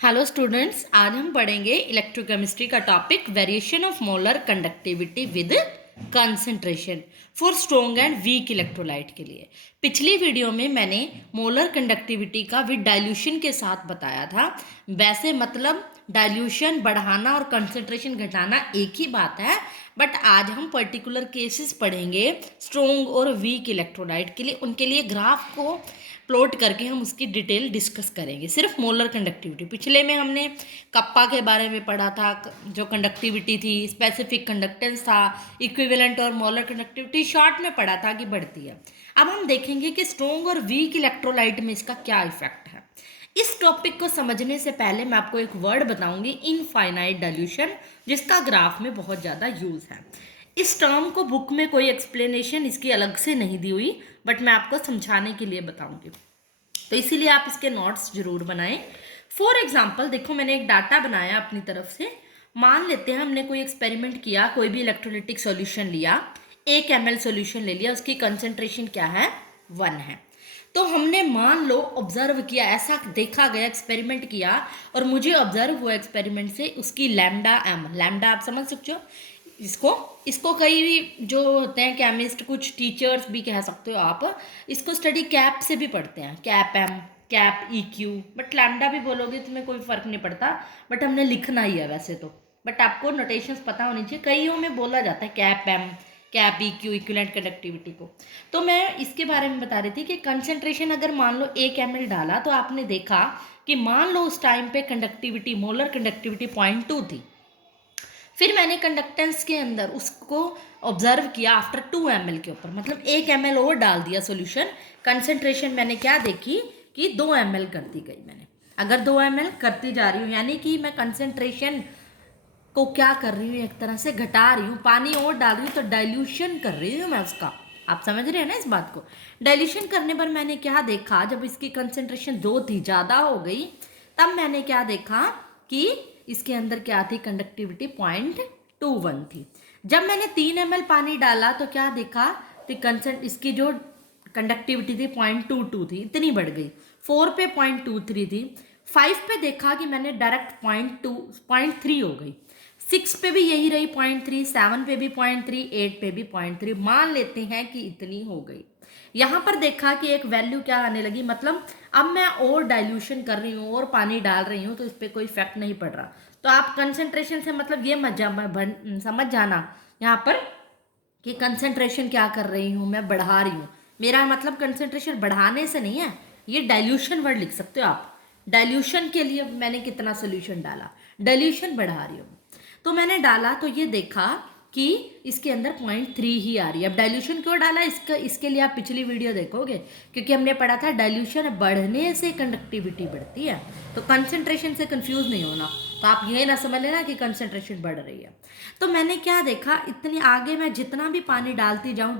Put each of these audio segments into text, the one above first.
Hello students, आज हम पढ़ेंगे इलेक्ट्रोकेमिस्ट्री का topic variation of molar conductivity with concentration for strong and weak electrolyte के लिए। पिछली वीडियो में मैंने मोलर कंडक्टिविटी का विद डाइल्यूशन के साथ बताया था। वैसे मतलब डाइल्यूशन बढ़ाना और कंसंट्रेशन घटाना एक ही बात है, बट आज हम पर्टिकुलर केसेस पढ़ेंगे स्ट्रॉन्ग और वीक इलेक्ट्रोलाइट के लिए। उनके लिए ग्राफ को प्लॉट करके हम उसकी डिटेल डिस्कस करेंगे। सिर्फ मोलर कंडक्टिविटी, पिछले में हमने कप्पा के बारे में पढ़ा था, जो कंडक्टिविटी थी, स्पेसिफिक कंडक्टेंस था, इक्विवेलेंट और मोलर कंडक्टिविटी शॉर्ट में पढ़ा था कि बढ़ती है। अब हम देखेंगे कि स्ट्रॉन्ग और वीक इलेक्ट्रोलाइट में इसका क्या इफेक्ट है। इस टॉपिक को समझने से पहले मैं आपको एक वर्ड बताऊंगी, इनफाइनाइट डाइल्यूशन, जिसका ग्राफ में बहुत ज़्यादा यूज़ है। इस टर्म को बुक में कोई एक्सप्लेनेशन इसकी अलग से नहीं दी हुई, बट मैं आपको समझाने के लिए बताऊंगी, तो इसीलिए आप इसके नोट्स जरूर बनाएं। फॉर एग्जाम्पल देखो, मैंने एक डाटा बनाया अपनी तरफ से। मान लेते हैं हमने कोई एक्सपेरिमेंट किया, कोई भी इलेक्ट्रोलिटिक सॉल्यूशन लिया, 1 ml सॉल्यूशन ले लिया, उसकी कंसंट्रेशन क्या है, 1 है। तो हमने मान लो ऑब्जर्व किया, ऐसा देखा गया, एक्सपेरिमेंट किया, और मुझे ऑब्जर्व हुआ एक्सपेरिमेंट से उसकी लैम्डा एम, लैम्डा आप समझ सकते हो इसको इसको कई भी जो होते हैं केमिस्ट, कुछ टीचर्स भी कह सकते हो आप, इसको स्टडी कैप से भी पढ़ते हैं, cap M, cap E Q, but lambda भी बोलोगे तुम्हें कोई फर्क नहीं पड़ता, बट हमने लिखना ही है वैसे तो, बट आपको नोटेशंस पता होनी चाहिए। कईयों में बोला जाता है cap M, cap E Q, equivalent conductivity को। तो मैं इसके बारे में बता रही थी कि कंसंट्रेशन अगर मान लो 1 ml डाला, तो आपने देखा कि मान लो उस टाइम पे कंडक्टिविटी, मोलर कंडक्टिविटी 0.2 थी। फिर मैंने कंडक्टेंस के अंदर उसको ऑब्जर्व किया आफ्टर 2 ml के ऊपर, मतलब 1 ml और डाल दिया सॉल्यूशन। कंसंट्रेशन मैंने क्या देखी कि 2 ml करती गई मैंने। अगर 2 ml करती जा रही हूँ, यानी कि मैं कंसंट्रेशन को क्या कर रही हूँ, एक तरह से घटा रही हूँ, पानी और डाल रही हूँ, तो डाइल्यूशन कर रही हूँ मैं उसका। आप समझ रहे हैं ना इस बात को। डाइल्यूशन करने पर मैंने क्या देखा, जब इसकी कंसंट्रेशन 2 थी, ज़्यादा हो गई, तब मैंने क्या देखा कि इसके अंदर क्या थी, कंडक्टिविटी 0.21 थी। जब मैंने 3 ml पानी डाला तो क्या देखा, तो इसकी जो कंडक्टिविटी थी 0.22 थी, इतनी बढ़ गई। 4 पे 0.23 थी। 5 पे देखा कि मैंने डायरेक्ट 0.3 हो गई। 6 पे भी यही रही 0.3, 7 पे भी 0.3, 8 पे भी 0.3, मान लेते हैं कि इतनी हो गई। यहाँ पर देखा कि एक वैल्यू क्या आने लगी, मतलब अब मैं और डाइल्यूशन कर रही हूँ और पानी डाल रही हूँ, तो इस पर कोई इफेक्ट नहीं पड़ रहा। तो आप कंसंट्रेशन से मतलब ये समझ जाना यहाँ पर कि कंसंट्रेशन क्या कर रही हूँ, मैं बढ़ा रही हूँ। मेरा मतलब कंसंट्रेशन बढ़ाने से नहीं है, ये डाइल्यूशन वर्ड लिख सकते हो आप। डाइल्यूशन के लिए मैंने कितना सोल्यूशन डाला, डाइल्यूशन बढ़ा रही हूँ। तो मैंने डाला तो ये देखा कि इसके अंदर 0.3 ही आ रही है। अब डाइल्यूशन क्यों डाला, इसके लिए आप पिछली वीडियो देखोगे, क्योंकि हमने पढ़ा था डाइल्यूशन बढ़ने से कंडक्टिविटी बढ़ती है। तो कंसंट्रेशन से कंफ्यूज नहीं होना, तो आप ये ना समझ लेना कि कंसंट्रेशन बढ़ रही है। तो मैंने क्या देखा, इतनी आगे मैं जितना भी पानी डालती जाऊँ,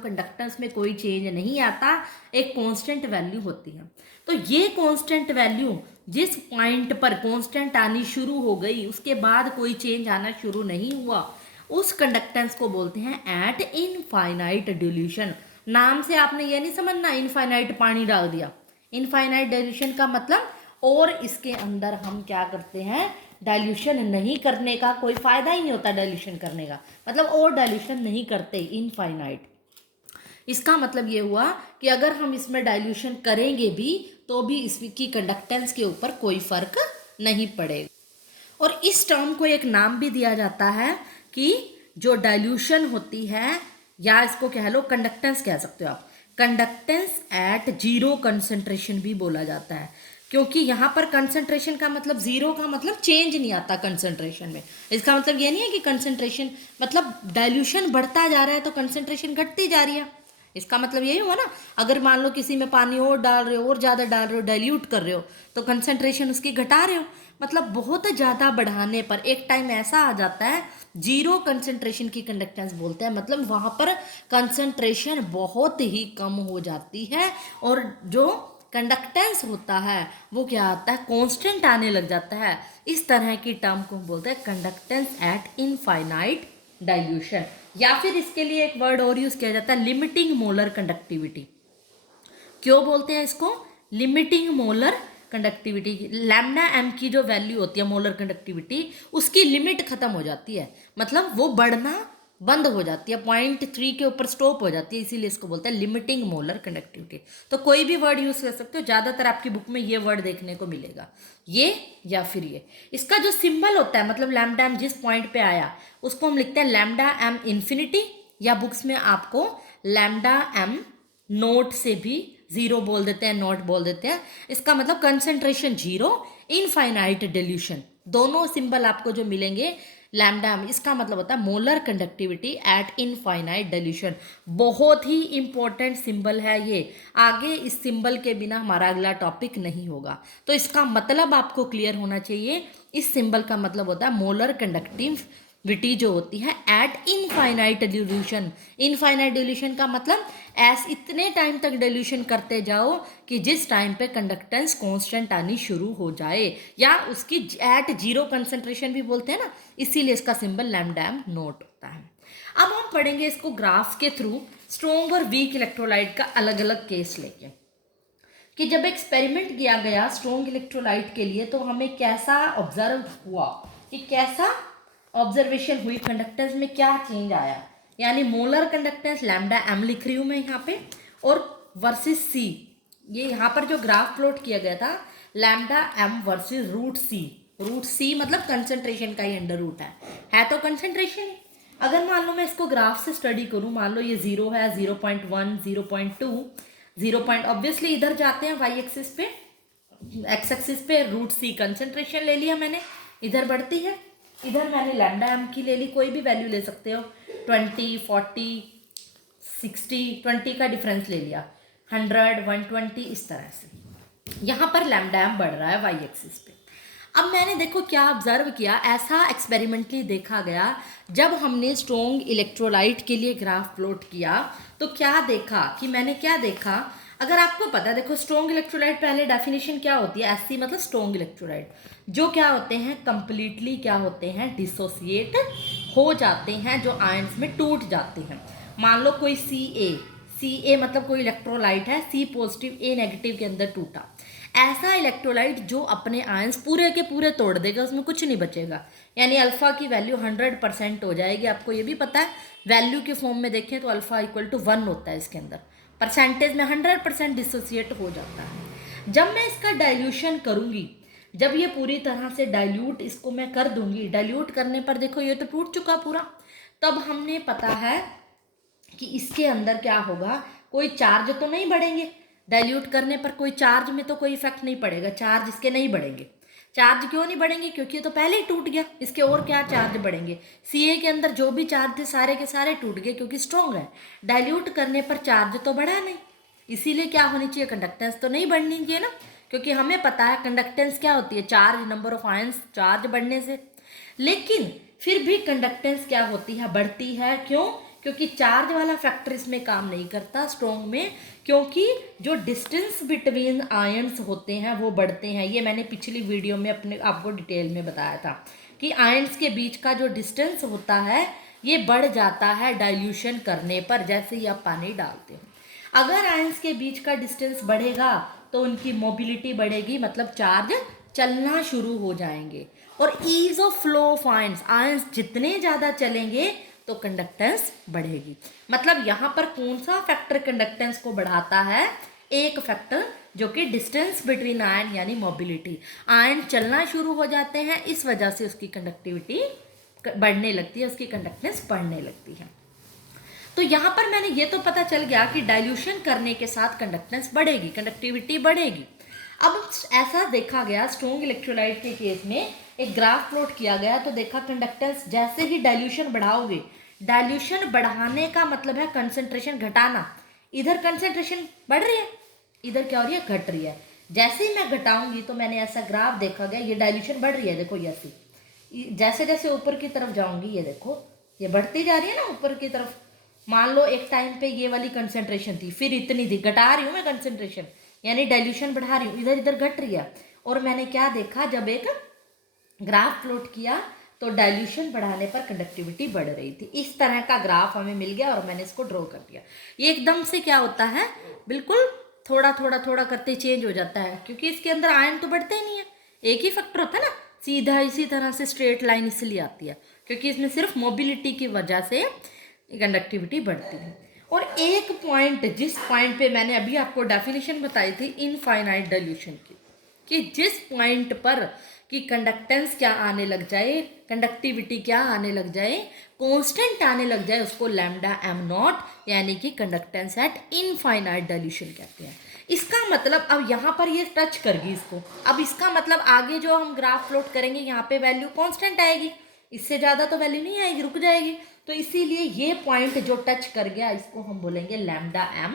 कंडक्टेंस में कोई चेंज नहीं आता, एक कांस्टेंट वैल्यू होती है। तो ये कांस्टेंट वैल्यू जिस पॉइंट पर कांस्टेंट आनी शुरू हो गई, उसके बाद कोई चेंज आना शुरू नहीं हुआ, उस कंडक्टेंस को बोलते हैं एट इनफाइनाइट डिल्यूशन। नाम से आपने ये नहीं समझना इनफाइनाइट पानी डाल दिया। इनफाइनाइट डिल्यूशन का मतलब, और इसके अंदर हम क्या करते हैं, डाइल्यूशन नहीं करने का कोई फायदा ही नहीं होता। डाइल्यूशन करने का मतलब और डाइल्यूशन नहीं करते, इनफाइनाइट। इसका मतलब ये हुआ कि अगर हम इसमें डाइल्यूशन करेंगे भी, तो भी इसकी कंडक्टेंस के ऊपर कोई फर्क नहीं पड़ेगा। और इस टर्म को एक नाम भी दिया जाता है कि जो डाइल्यूशन होती है, या इसको कह लो कंडक्टेंस कह सकते हो आप, कंडक्टेंस एट जीरो कंसंट्रेशन भी बोला जाता है। क्योंकि यहाँ पर कंसंट्रेशन का मतलब, जीरो का मतलब चेंज नहीं आता कंसंट्रेशन में। इसका मतलब ये नहीं है कि कंसंट्रेशन मतलब डाइल्यूशन बढ़ता जा रहा है तो कंसंट्रेशन घटती जा रही है। इसका मतलब यही हुआ ना, अगर मान लो किसी में पानी और डाल रहे हो, और ज़्यादा डाल रहे हो, डाइल्यूट कर रहे हो, तो कंसंट्रेशन उसकी घटा रहे हो। मतलब बहुत ज़्यादा बढ़ाने पर एक टाइम ऐसा आ जाता है, जीरो कंसंट्रेशन की कंडक्टेंस बोलते हैं, मतलब वहाँ पर कंसंट्रेशन बहुत ही कम हो जाती है, और जो कंडक्टेंस होता है वो क्या आता है, कांस्टेंट आने लग जाता है। इस तरह की टर्म को बोलते हैं कंडक्टेंस एट इनफाइनाइट डाइल्यूशन। या फिर इसके लिए एक वर्ड और यूज किया जाता है, लिमिटिंग मोलर कंडक्टिविटी। क्यों बोलते हैं इसको लिमिटिंग मोलर कंडक्टिविटी की, लैम्डा एम की जो वैल्यू होती है मोलर कंडक्टिविटी, उसकी लिमिट खत्म हो जाती है, मतलब वो बढ़ना बंद हो जाती है, 0.3 के ऊपर स्टॉप हो जाती है, इसीलिए इसको बोलते हैं लिमिटिंग मोलर कंडक्टिविटी। तो कोई भी वर्ड यूज कर सकते हो, ज्यादातर आपकी बुक में ये वर्ड देखने को मिलेगा, ये या फिर ये। इसका जो सिंबल होता है, मतलब लैम्डा एम जिस पॉइंट पे आया उसको हम लिखते हैं लैम्डा एम इन्फिनिटी, या बुक्स में आपको लैम्डा एम नोट से भी जीरो बोल देते हैं, नोट बोल देते हैं। इसका मतलब कंसंट्रेशन जीरो, इनफाइनाइट डिल्यूशन, दोनों सिंबल आपको जो मिलेंगे लैम्डा में, इसका मतलब होता है molar conductivity at infinite dilution. बहुत ही इंपॉर्टेंट सिंबल है ये, आगे इस सिंबल के बिना हमारा अगला टॉपिक नहीं होगा। तो इसका मतलब आपको क्लियर होना चाहिए, इस सिंबल का मतलब होता है मोलर कंडक्टिविटी जो होती है at infinite dilution. Infinite dilution का मतलब इतने टाइम तक डिल्यूशन करते जाओ कि जिस टाइम पे कंडक्टेंस कांस्टेंट आनी शुरू हो जाए, या उसकी एट जीरो कंसंट्रेशन भी बोलते हैं ना, इसीलिए इसका सिंबल लैम्डा एम नोट होता है। अब हम पढ़ेंगे इसको ग्राफ के थ्रू, स्ट्रॉन्ग और वीक इलेक्ट्रोलाइट का अलग अलग केस लेके, कि जब एक्सपेरिमेंट किया गया स्ट्रॉन्ग इलेक्ट्रोलाइट के लिए तो हमें कैसा ऑब्जर्व हुआ, कि कैसा ऑब्जर्वेशन हुई, कंडक्टेंस में क्या चेंज आया। यानी मोलर कंडक्टेंस लैम्डा एम लिख रही हूँ मैं यहाँ पे, और वर्सेस सी, ये यहाँ पर जो ग्राफ प्लॉट किया गया था लैम्डा एम वर्सेस रूट सी। रूट सी मतलब कंसंट्रेशन का ही अंडर रूट है तो कंसंट्रेशन ही। अगर मान लो मैं इसको ग्राफ से स्टडी करूँ, मान लो ये 0 है, 0.1, 0.2, 0. ऑब्वियसली इधर जाते हैं वाई एक्सिस पे, एक्स एक्सिस पे रूट सी कंसंट्रेशन ले लिया मैंने, इधर बढ़ती है, इधर मैंने लैम्डा एम की ले ली, कोई भी वैल्यू ले सकते हो, 20, 40, 60, 20 का डिफरेंस ले लिया, 100, 120, इस तरह से। यहाँ पर लैम्डा एम बढ़ रहा है वाई एक्सिस पे। अब मैंने देखो क्या ऑब्जर्व किया, ऐसा एक्सपेरिमेंटली देखा गया, जब हमने स्ट्रॉन्ग इलेक्ट्रोलाइट के लिए ग्राफ प्लॉट किया तो क्या देखा, कि मैंने क्या देखा, अगर आपको पता है, देखो स्ट्रॉन्ग इलेक्ट्रोलाइट पहले डेफिनेशन क्या होती है, एससी मतलब स्ट्रॉन्ग इलेक्ट्रोलाइट, जो क्या होते हैं कंप्लीटली क्या होते हैं, डिसोसिएट हो जाते हैं, जो आयंस में टूट जाते हैं। मान लो कोई सी ए मतलब कोई इलेक्ट्रोलाइट है, सी पॉजिटिव ए नेगेटिव के अंदर टूटा, ऐसा इलेक्ट्रोलाइट जो अपने आयंस पूरे के पूरे तोड़ देगा, उसमें कुछ नहीं बचेगा, यानी अल्फा की वैल्यू 100% हो जाएगी। आपको ये भी पता है, वैल्यू के फॉर्म में देखें तो अल्फा इक्वल टू 1 होता है, इसके अंदर परसेंटेज में 100% डिसोसिएट हो जाता है। जब मैं इसका डाइल्यूशन करूँगी, जब ये पूरी तरह से डाइल्यूट इसको मैं कर दूंगी, डाइल्यूट करने पर देखो ये तो टूट चुका पूरा, तब हमने पता है कि इसके अंदर क्या होगा, कोई चार्ज तो नहीं बढ़ेंगे, डाइल्यूट करने पर कोई चार्ज में तो कोई इफेक्ट नहीं पड़ेगा, चार्ज इसके नहीं बढ़ेंगे। चार्ज क्यों नहीं बढ़ेंगे, क्योंकि ये तो पहले ही टूट गया, इसके और क्या चार्ज बढ़ेंगे। सीए के अंदर जो भी चार्ज थे सारे के सारे टूट गए, क्योंकि स्ट्रॉन्ग है। डाइल्यूट करने पर चार्ज तो बढ़ा नहीं, इसीलिए क्या होनी चाहिए, कंडक्टेंस तो नहीं बढ़नी चाहिए ना, क्योंकि हमें पता है कंडक्टेंस क्या होती है, charge, number of ions charge बढ़ने से। लेकिन फिर भी कंडक्टेंस क्या होती है, बढ़ती है, क्यों, क्योंकि चार्ज वाला फैक्टर इसमें काम नहीं करता स्ट्रॉन्ग में, क्योंकि जो डिस्टेंस बिटवीन आयंस होते हैं वो बढ़ते हैं। ये मैंने पिछली वीडियो में अपने आपको डिटेल में बताया था कि आयंस के बीच का जो डिस्टेंस होता है ये बढ़ जाता है डाइल्यूशन करने पर, जैसे ही आप पानी डालते हो। अगर आयंस के बीच का डिस्टेंस बढ़ेगा तो उनकी मोबिलिटी बढ़ेगी, मतलब चार्ज चलना शुरू हो जाएंगे, और ease of flow of ions, ions जितने ज़्यादा चलेंगे तो कंडक्टेंस बढ़ेगी। मतलब यहाँ पर कौन सा फैक्टर कंडक्टेंस को बढ़ाता है, एक फैक्टर जो कि डिस्टेंस बिटवीन आयन यानी मोबिलिटी, आयन चलना शुरू हो जाते हैं, इस वजह से उसकी कंडक्टिविटी बढ़ने लगती है, उसकी कंडक्टेंस बढ़ने लगती है। तो यहाँ पर मैंने ये तो पता चल गया कि डाइल्यूशन करने के साथ कंडक्टेंस बढ़ेगी, कंडक्टिविटी बढ़ेगी। अब ऐसा देखा गया स्ट्रॉन्ग इलेक्ट्रोलाइट के केस में, एक ग्राफ प्लॉट किया गया तो देखा कंडक्टेंस जैसे ही डाइल्यूशन बढ़ाओगे, डाइल्यूशन बढ़ाने का मतलब है कंसंट्रेशन घटाना, इधर कंसंट्रेशन बढ़ रही है, इधर क्या हो रही है, घट रही है। जैसे ही मैं घटाऊंगी तो मैंने ऐसा ग्राफ देखा गया, ये डाइल्यूशन बढ़ रही है, देखो ऐसी, जैसे जैसे ऊपर की तरफ जाऊंगी ये देखो ये बढ़ती जा रही है ना ऊपर की तरफ। मान लो एक टाइम पे ये वाली कंसंट्रेशन थी, फिर इतनी थी, घटा रही हूँ मैं कंसंट्रेशन, यानी डाइल्यूशन बढ़ा रही हूँ, इधर इधर घट रही है। और मैंने क्या देखा, जब एक ग्राफ प्लॉट किया तो डाइल्यूशन बढ़ाने पर कंडक्टिविटी बढ़ रही थी। इस तरह का ग्राफ हमें मिल गया और मैंने इसको ड्रॉ कर दिया। ये एकदम से क्या होता है, बिल्कुल थोड़ा थोड़ा थोड़ा करते चेंज हो जाता है, क्योंकि इसके अंदर आयन तो बढ़ते ही नहीं है, एक ही फैक्टर होता है ना, सीधा इसी तरह से स्ट्रेट लाइन इसलिए आती है क्योंकि इसमें सिर्फ मोबिलिटी की वजह से कंडक्टिविटी बढ़ती है। और एक पॉइंट, जिस पॉइंट पे मैंने अभी आपको डेफिनेशन बताई थी इनफाइनाइट डाइल्यूशन की, कि जिस पॉइंट पर कि कंडक्टेंस क्या आने लग जाए, कंडक्टिविटी क्या आने लग जाए, कांस्टेंट आने लग जाए, उसको लैम्डा एम नॉट यानी कि कंडक्टेंस एट इनफाइनाइट डाइल्यूशन कहते हैं। इसका मतलब अब यहाँ पर ये टच करेगी इसको, अब इसका मतलब आगे जो हम ग्राफ प्लॉट करेंगे यहाँ पे वैल्यू कांस्टेंट आएगी, इससे ज़्यादा तो वैल्यू नहीं आएगी, रुक जाएगी। तो इसीलिए ये पॉइंट जो टच कर गया इसको हम बोलेंगे लैम्डा एम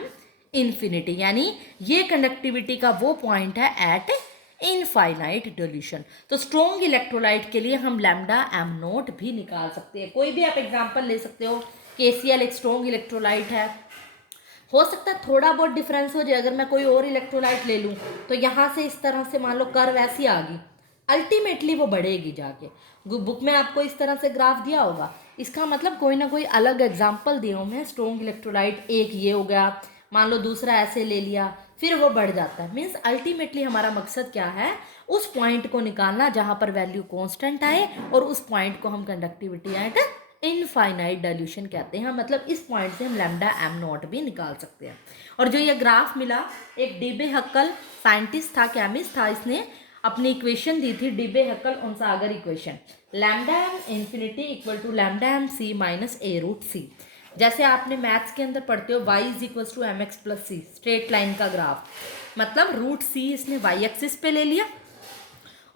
इन्फिनिटी, यानी ये कंडक्टिविटी का वो पॉइंट है एट इनफाइनाइट डाइल्यूशन। तो स्ट्रॉन्ग इलेक्ट्रोलाइट के लिए हम लैम्डा एम नॉट भी निकाल सकते हैं। कोई भी आप एग्जांपल ले सकते हो, KCl एक स्ट्रॉन्ग इलेक्ट्रोलाइट है, हो सकता है थोड़ा बहुत डिफरेंस हो जाए, अगर मैं कोई और इलेक्ट्रोलाइट ले लूँ तो यहाँ से इस तरह से मान लो कर्व ऐसी आ गई, अल्टीमेटली वो बढ़ेगी जाके। बुक में आपको इस तरह से ग्राफ दिया होगा, इसका मतलब कोई ना कोई अलग एग्जाम्पल दिए होंगे। स्ट्रॉन्ग इलेक्ट्रोलाइट एक ये हो गया, मान लो दूसरा ऐसे ले लिया, फिर वो बढ़ जाता है। मीन्स अल्टीमेटली हमारा मकसद क्या है, उस पॉइंट को निकालना जहाँ पर वैल्यू कांस्टेंट आए, और उस पॉइंट को हम कंडक्टिविटी एट इनफाइनाइट डाइल्यूशन कहते हैं। मतलब इस पॉइंट से हम लैम्डा एम नॉट भी निकाल सकते हैं। और जो ये ग्राफ मिला, एक डीबे हक्कल साइंटिस्ट था, केमिस्ट था, इसने अपनी इक्वेशन दी थी, Debye Huckel Onsager equation, lambda M infinity equal to lambda M C minus A root C. जैसे आपने मैथ्स के अंदर पढ़ते हो y is equal to M X plus C, straight line का ग्राफ, मतलब रूट सी इसने वाई एक्सिस पे ले लिया,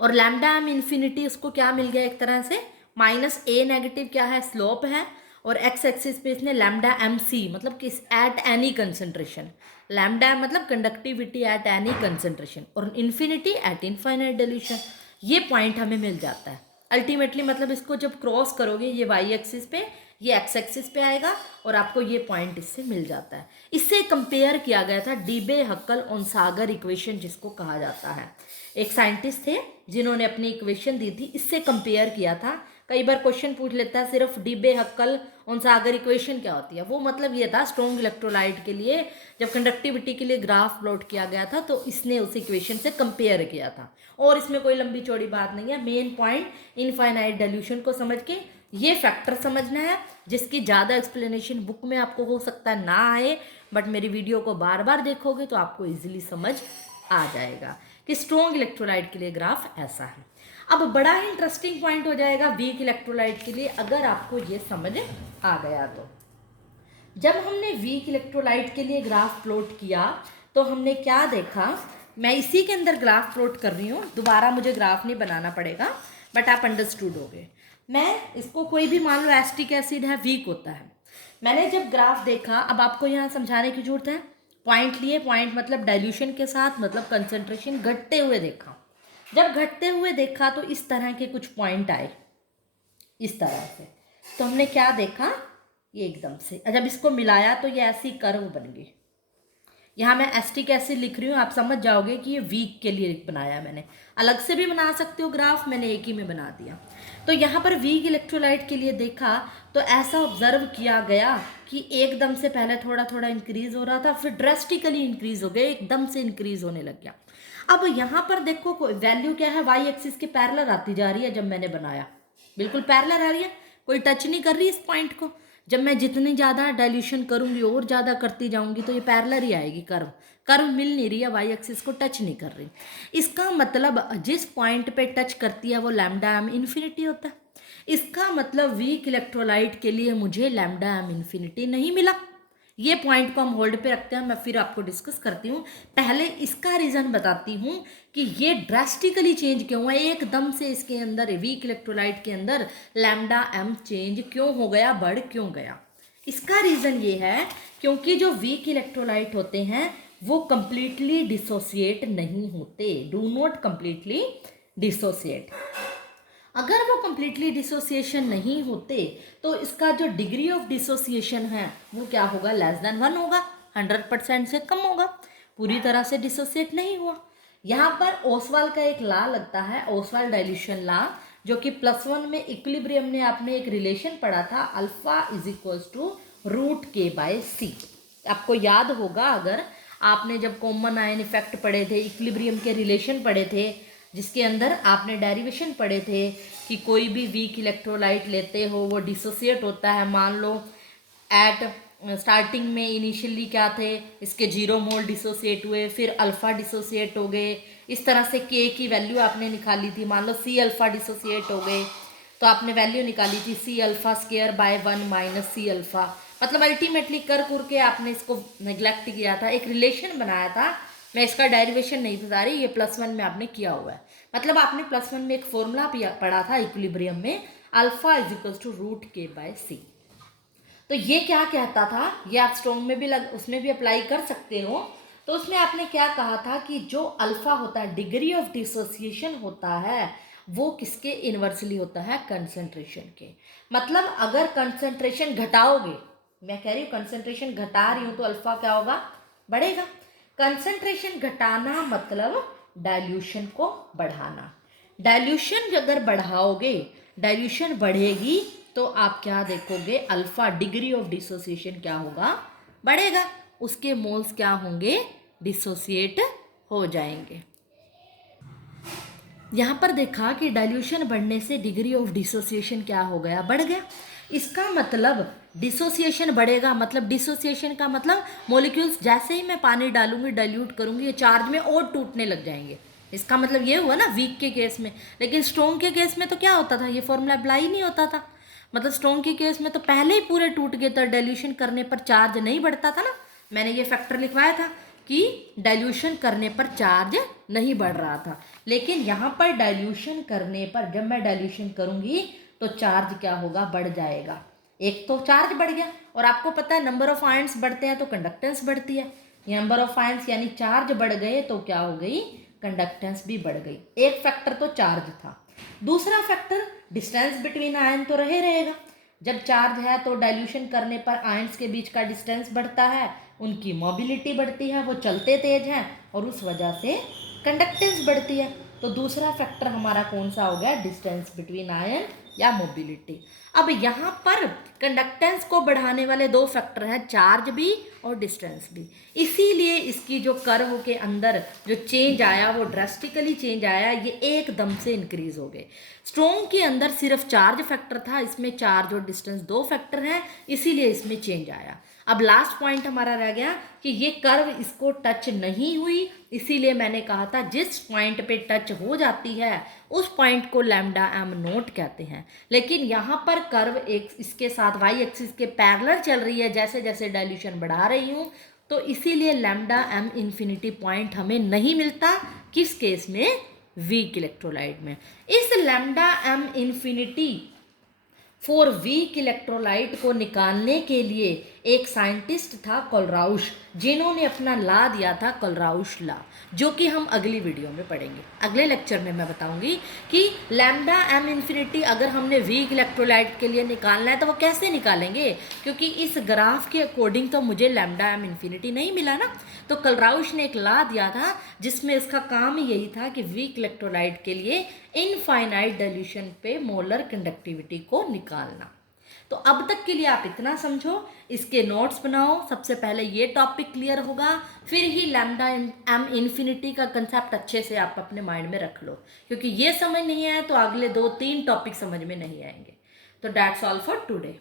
और लैम्डा एम इन्फिनिटी उसको क्या मिल गया एक तरह से, माइनस ए नेगेटिव क्या है, स्लोप है, और एक्स एक्सिस पे इसने लैम्डा एम सी मतलब किस, एट एनी कंसंट्रेशन, लैम्डा मतलब कंडक्टिविटी एट एनी कंसंट्रेशन, और इन्फिनिटी एट इनफाइनाइट डाइल्यूशन। ये पॉइंट हमें मिल जाता है अल्टीमेटली। मतलब इसको जब क्रॉस करोगे ये वाई एक्सिस पे, ये एक्स एक्सिस पे आएगा, और आपको ये पॉइंट इससे मिल जाता है। इससे कंपेयर किया गया था डीबे हक्कल ओंसागर इक्वेशन जिसको कहा जाता है। एक साइंटिस्ट थे जिन्होंने अपनी इक्वेशन दी थी, इससे कंपेयर किया था। कई बार क्वेश्चन पूछ लेता है सिर्फ डीबे हक्कल ओंसागर इक्वेशन क्या होती है, वो मतलब ये था स्ट्रॉन्ग इलेक्ट्रोलाइट के लिए जब कंडक्टिविटी के लिए ग्राफ प्लॉट किया गया था तो इसने उस इक्वेशन से कंपेयर किया था। और इसमें कोई लंबी चौड़ी बात नहीं है, मेन पॉइंट इनफाइनाइट डाइल्यूशन को समझ के ये फैक्टर समझना है, जिसकी ज़्यादा एक्सप्लेनेशन बुक में आपको हो सकता है ना आए, बट मेरी वीडियो को बार बार देखोगे तो आपको इजीली समझ आ जाएगा कि स्ट्रॉन्ग इलेक्ट्रोलाइट के लिए ग्राफ ऐसा है। अब बड़ा ही इंटरेस्टिंग पॉइंट हो जाएगा वीक इलेक्ट्रोलाइट के लिए, अगर आपको ये समझ आ गया तो। जब हमने वीक इलेक्ट्रोलाइट के लिए ग्राफ प्लॉट किया तो हमने क्या देखा, मैं इसी के अंदर ग्राफ प्लॉट कर रही हूँ, दोबारा मुझे ग्राफ नहीं बनाना पड़ेगा, बट आप अंडरस्टूड हो गए। मैं इसको कोई भी मान लो एसिटिक एसिड है, वीक होता है, मैंने जब ग्राफ देखा, अब आपको यहाँ समझाने की जरूरत है, पॉइंट लिए, पॉइंट मतलब डाइल्यूशन के साथ मतलब कंसंट्रेशन घटते हुए देखा। जब घटते हुए देखा तो इस तरह के कुछ पॉइंट आए इस तरह से, तो हमने क्या देखा, ये एकदम से जब इसको मिलाया तो ये ऐसी कर्व बन गई। यहाँ मैं एसिटिक एसिड लिख रही हूँ, आप समझ जाओगे कि ये वीक के लिए बनाया मैंने, अलग से भी बना सकते हो ग्राफ, मैंने एक ही में बना दिया। तो यहाँ पर वीक इलेक्ट्रोलाइट के लिए देखा तो ऐसा ऑब्जर्व किया गया कि एकदम से पहले थोड़ा थोड़ा इंक्रीज हो रहा था, फिर ड्रेस्टिकली इंक्रीज हो गया, एकदम से इंक्रीज होने लग गया। अब यहाँ पर देखो कोई वैल्यू क्या है, वाई एक्सिस के पैरेलल आती जा रही है, जब मैंने बनाया बिल्कुल पैरेलल आ रही है, कोई टच नहीं कर रही इस पॉइंट को। जब मैं जितनी ज़्यादा डाइल्यूशन करूँगी और ज़्यादा करती जाऊँगी तो ये पैरेलल ही आएगी, कर्व कर्व मिल नहीं रही है, वाई एक्सिस को टच नहीं कर रही। इसका मतलब जिस पॉइंट पे टच करती है वो लैम्डा एम इन्फिनिटी होता है। इसका मतलब वीक इलेक्ट्रोलाइट के लिए मुझे लैम्डा एम इन्फिनिटी नहीं मिला। ये पॉइंट को हम होल्ड पे रखते हैं, मैं फिर आपको डिस्कस करती हूँ। पहले इसका रीज़न बताती हूँ कि ये ड्रास्टिकली चेंज क्यों हुआ, एकदम से इसके अंदर वीक इलेक्ट्रोलाइट के अंदर लैम्डा एम चेंज क्यों हो गया, बढ़ क्यों गया। इसका रीज़न ये है क्योंकि जो वीक इलेक्ट्रोलाइट होते हैं वो कंप्लीटली डिसोसिएट नहीं होते, डू नॉट कंप्लीटली डिसोसिएट। अगर वो कंप्लीटली डिसोसिएशन नहीं होते तो इसका जो डिग्री ऑफ डिसोसिएशन है वो क्या होगा, लेस देन 1 होगा, 100% से कम होगा, पूरी तरह से डिसोसिएट नहीं हुआ। यहाँ पर ओसवाल का एक लॉ लगता है, ओसवाल डाइल्यूशन लॉ, जो कि +1 में इक्विलिब्रियम में आपने एक रिलेशन पढ़ा था, alpha is equals to √k/c। आपको याद होगा, अगर आपने जब कॉमन आयन इफेक्ट पढ़े थे, इक्विलिब्रियम के रिलेशन पढ़े थे, जिसके अंदर आपने डेरिवेशन पढ़े थे कि कोई भी वीक इलेक्ट्रोलाइट लेते हो वो डिसोसिएट होता है। मान लो एट स्टार्टिंग में इनिशियली क्या थे, इसके 0 मोल डिसोसिएट हुए, फिर अल्फ़ा डिसोसिएट हो गए। इस तरह से के की वैल्यू आपने निकाली थी। मान लो सी अल्फ़ा डिसोसिएट हो गए तो आपने वैल्यू निकाली थी C alpha square by 1 minus C alpha. मतलब अल्टीमेटली कर के आपने इसको नेग्लेक्ट किया था, एक रिलेशन बनाया था। मैं इसका डेरिवेशन नहीं बता रही, ये +1 में आपने किया हुआ है। मतलब आपने +1 में एक फॉर्मूला पढ़ा था इक्विलिब्रियम में, alpha is equals to root K by C. तो ये क्या कहता था, ये आप स्ट्रॉन्ग में भी उसमें भी अप्लाई कर सकते हो। तो उसमें आपने क्या कहा था कि जो अल्फा होता है, डिग्री ऑफ डिसोसिएशन होता है, वो किसके इन्वर्सली होता है, कंसंट्रेशन के। मतलब अगर कंसंट्रेशन घटाओगे, मैं कह रही हूँ कंसंट्रेशन घटा रही हूँ तो अल्फा क्या होगा, बढ़ेगा। कंसंट्रेशन घटाना मतलब डाइल्यूशन को बढ़ाना। डाइल्यूशन अगर बढ़ाओगे, डाइल्यूशन बढ़ेगी तो आप क्या देखोगे, अल्फा डिग्री ऑफ डिसोसिएशन क्या होगा, बढ़ेगा। उसके मोल्स क्या होंगे, डिसोसिएट हो जाएंगे। यहाँ पर देखा कि डाइल्यूशन बढ़ने से डिग्री ऑफ डिसोसिएशन क्या हो गया, बढ़ गया। इसका मतलब डिसोसिएशन बढ़ेगा, मतलब डिसोसिएशन का मतलब मॉलिक्यूल्स जैसे ही मैं पानी डालूंगी, डाइल्यूट करूंगी, ये चार्ज में और टूटने लग जाएंगे। इसका मतलब ये हुआ ना वीक के केस में। लेकिन स्ट्रॉन्ग के केस में तो क्या होता था, ये फॉर्मूला अप्लाई ही नहीं होता था। मतलब स्ट्रॉन्ग के केस में तो पहले ही पूरे टूट गए थे, डाइल्यूशन करने पर चार्ज नहीं बढ़ता था ना। मैंने ये फैक्टर लिखवाया था कि डाइल्यूशन करने पर चार्ज नहीं बढ़ रहा था। लेकिन यहाँ पर डाइल्यूशन करने पर, जब मैं डाइल्यूशन करूँगी तो चार्ज क्या होगा, बढ़ जाएगा। एक तो चार्ज बढ़ गया, और आपको पता है नंबर ऑफ आयन्स बढ़ते हैं तो कंडक्टेंस बढ़ती है। नंबर ऑफ आयन्स यानी चार्ज बढ़ गए तो क्या हो गई, कंडक्टेंस भी बढ़ गई। एक फैक्टर तो चार्ज था। दूसरा फैक्टर डिस्टेंस बिटवीन आयन तो रहेगा। जब चार्ज है तो डाइल्यूशन करने पर आयन्स के बीच का डिस्टेंस बढ़ता है, उनकी मोबिलिटी बढ़ती है, वो चलते तेज हैं और उस वजह से कंडक्टेंस बढ़ती है। तो दूसरा फैक्टर हमारा कौन सा हो गया, डिस्टेंस बिटवीन आयन या मोबिलिटी। अब यहाँ पर कंडक्टेंस को बढ़ाने वाले दो फैक्टर हैं, चार्ज भी और डिस्टेंस भी। इसीलिए इसकी जो कर्व के अंदर जो चेंज आया वो ड्रास्टिकली चेंज आया, ये एकदम से इंक्रीज हो गए। स्ट्रॉन्ग के अंदर सिर्फ चार्ज फैक्टर था, इसमें चार्ज और डिस्टेंस दो फैक्टर हैं, इसीलिए इसमें चेंज आया। अब लास्ट पॉइंट हमारा रह गया कि ये कर्व इसको टच नहीं हुई, इसीलिए मैंने कहा था जिस पॉइंट पे टच हो जाती है उस पॉइंट को लैम्डा एम नोट कहते हैं। लेकिन यहाँ पर कर्व एक इसके साथ वाई एक्सिस के पैरेलल चल रही है, जैसे जैसे डाइल्यूशन बढ़ा रही हूँ, तो इसीलिए लैम्डा एम इन्फिनिटी पॉइंट हमें नहीं मिलता। किस केस में, वीक इलेक्ट्रोलाइट में। इस lambda M infinity for weak electrolyte को निकालने के लिए एक साइंटिस्ट था कोलराउश, जिन्होंने अपना ला दिया था कोलराउश ला, जो कि हम अगली वीडियो में पढ़ेंगे। अगले लेक्चर में मैं बताऊंगी कि लैम्डा एम इन्फिनिटी अगर हमने वीक इलेक्ट्रोलाइट के लिए निकालना है तो वो कैसे निकालेंगे, क्योंकि इस ग्राफ के अकॉर्डिंग तो मुझे लैम्डा एम इन्फिनिटी नहीं मिला ना। तो कोलराउश ने एक ला दिया था जिसमें इसका काम यही था कि वीक इलेक्ट्रोलाइट के लिए इनफाइनाइट डाइल्यूशन पे मोलर कंडक्टिविटी को निकालना। तो अब तक के लिए आप इतना समझो, इसके नोट्स बनाओ। सबसे पहले ये टॉपिक क्लियर होगा, फिर ही लैम्डा एम इन्फिनिटी का कंसेप्ट अच्छे से आप अपने माइंड में रख लो, क्योंकि ये समझ नहीं आया तो अगले 2-3 टॉपिक समझ में नहीं आएंगे। तो दैट्स ऑल फॉर टुडे।